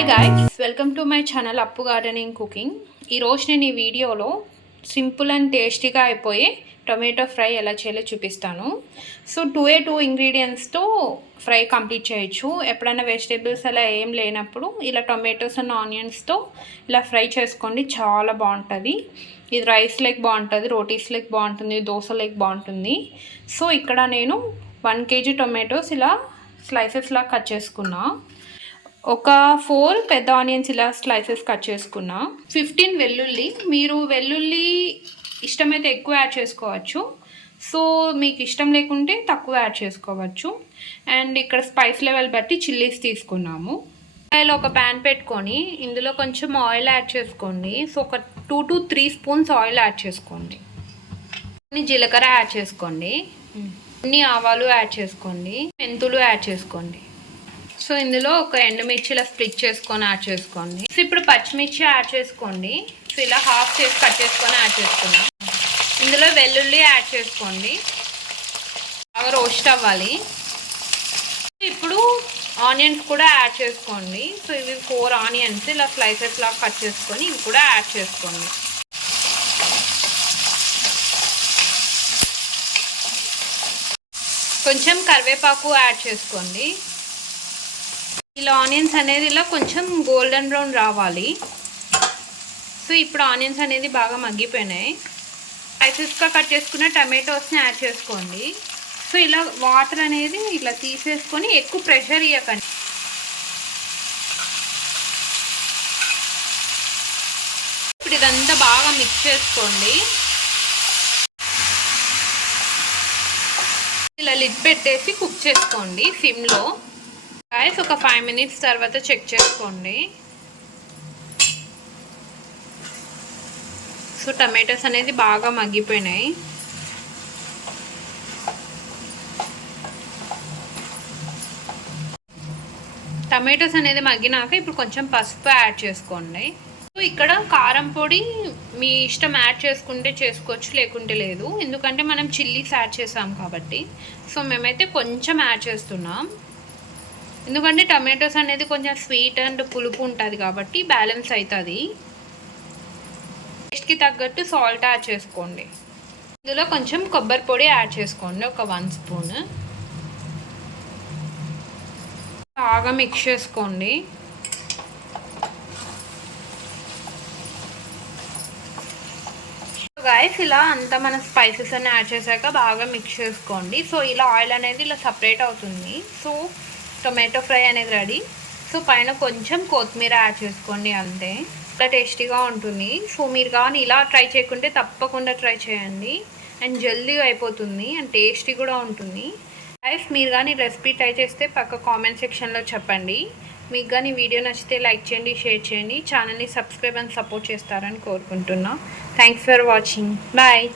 Hi guys, welcome to my channel అప్పు gardening cooking. ఈరోజు నేను ఈ వీడియోలో సింపుల్ అండ్ టేస్టీగా అయిపోయే టొమాటో ఫ్రై ఎలా చేయాలో చూపిస్తాను. సో 2 ఇంగ్రీడియంట్స్తో ఫ్రై కంప్లీట్ చేయొచ్చు. ఎప్పుడైనా వెజిటేబుల్స్ అలా ఏం లేనప్పుడు ఇలా టొమాటోస్ అండ్ ఆనియన్స్తో ఇలా ఫ్రై చేసుకోండి, చాలా బాగుంటుంది. ఇది రైస్ లెగ్ బాగుంటుంది, రోటీస్ లెగ్ బాగుంటుంది, దోశ లెగ్ బాగుంటుంది. సో ఇక్కడ నేను 1 kg టొమాటోస్ ఇలా స్లైసెస్లా కట్ చేసుకున్నా. ఒక 4 పెద్ద ఆనియన్స్ ఇలా స్లైసెస్ కట్ చేసుకున్నా. 15 వెల్లుల్లి. మీరు వెల్లుల్లి ఇష్టమైతే ఎక్కువ యాడ్ చేసుకోవచ్చు, సో మీకు ఇష్టం లేకుంటే తక్కువ యాడ్ చేసుకోవచ్చు. అండ్ ఇక్కడ స్పైస్ లెవెల్ బట్టి చిల్లీస్ తీసుకున్నాము. ఆయిల్ ఒక ప్యాన్ పెట్టుకొని ఇందులో కొంచెం ఆయిల్ యాడ్ చేసుకోండి. సో ఒక 2 to 3 స్పూన్స్ ఆయిల్ యాడ్ చేసుకోండి. కొన్ని జీలకర్ర యాడ్ చేసుకోండి, కొన్ని ఆవాలు యాడ్ చేసుకోండి, మెంతులు యాడ్ చేసుకోండి. సో ఇందులో ఒక ఎండుమిర్చిలా స్ప్లిట్ చేసుకొని యాడ్ చేసుకోండి. సో ఇప్పుడు పచ్చిమిర్చి యాడ్ చేసుకోండి. సో ఇలా హాఫ్ చేసి కట్ చేసుకొని యాడ్ చేసుకున్నాం. ఇందులో వెల్లుల్లి యాడ్ చేసుకోండి, బాగా రోస్ట్ అవ్వాలి. ఇప్పుడు ఆనియన్స్ కూడా యాడ్ చేసుకోండి. సో ఇవి 4 ఆనియన్స్ ఇలా స్లైసెస్ లాగా కట్ చేసుకొని ఇవి కూడా యాడ్ చేసుకోండి. కొంచెం కరివేపాకు యాడ్ చేసుకోండి. ఇలా ఆనియన్స్ అనేది ఇలా కొంచెం గోల్డెన్ బ్రౌన్ రావాలి. సో ఇప్పుడు ఆనియన్స్ అనేది బాగా మగ్గిపోయినాయి. స్లైసెస్గా కట్ చేసుకున్న టమాటోస్ని యాడ్ చేసుకోండి. సో ఇలా వాటర్ అనేది ఇలా తీసేసుకొని ఎక్కువ ప్రెషర్ ఇవ్వకండి. ఇప్పుడు ఇదంతా బాగా మిక్స్ చేసుకోండి. ఇలా లిడ్ పెట్టేసి కుక్ చేసుకోండి సిమ్లో. ఒక 5 minutes తర్వాత చెక్ చేసుకోండి. సో టమాటోస్ అనేది బాగా మగ్గిపోయినాయి. టమాటోస్ అనేది మగ్గినాక ఇప్పుడు కొంచెం పసుపు యాడ్ చేసుకోండి. సో ఇక్కడ కారం పొడి మీ ఇష్టం యాడ్ చేసుకుంటే చేసుకోవచ్చు, లేకుంటే లేదు, ఎందుకంటే మనం చిల్లీస్ యాడ్ చేసాం కాబట్టి. సో మేమైతే కొంచెం యాడ్ చేస్తున్నాం, ఎందుకంటే టమాటోస్ అనేది కొంచెం స్వీట్ అండ్ పులుపు ఉంటుంది కాబట్టి బ్యాలెన్స్ అవుతుంది. టేస్ట్కి తగ్గట్టు సాల్ట్ యాడ్ చేసుకోండి. ఇందులో కొంచెం కొబ్బరి పొడి యాడ్ చేసుకోండి, ఒక 1 స్పూన్. బాగా మిక్స్ చేసుకోండి. గాయస్ ఇలా అంతా మన స్పైసెస్ అన్ని యాడ్ చేశాక బాగా మిక్స్ చేసుకోండి. సో ఇలా ఆయిల్ అనేది ఇలా సపరేట్ అవుతుంది. సో టొమాటో ఫ్రై అనేది రెడీ. సో పైన కొంచెం కొత్తిమీర యాడ్ చేసుకోండి, అంతే. చాలా టేస్టీగా ఉంటుంది. సో మీరు కానీ ఇలా ట్రై చేయకుంటే తప్పకుండా ట్రై చేయండి, అండ్ జల్దీగా అయిపోతుంది అండ్ టేస్టీ కూడా ఉంటుంది. గైస్ మీరు కానీ రెసిపీ ట్రై చేస్తే పక్క కామెంట్ సెక్షన్లో చెప్పండి. మీకు కానీ వీడియో నచ్చితే లైక్ చేయండి, షేర్ చేయండి, ఛానల్ని సబ్స్క్రైబ్ అండ్ సపోర్ట్ చేస్తారని కోరుకుంటున్నా. Thanks for watching. బాయ్.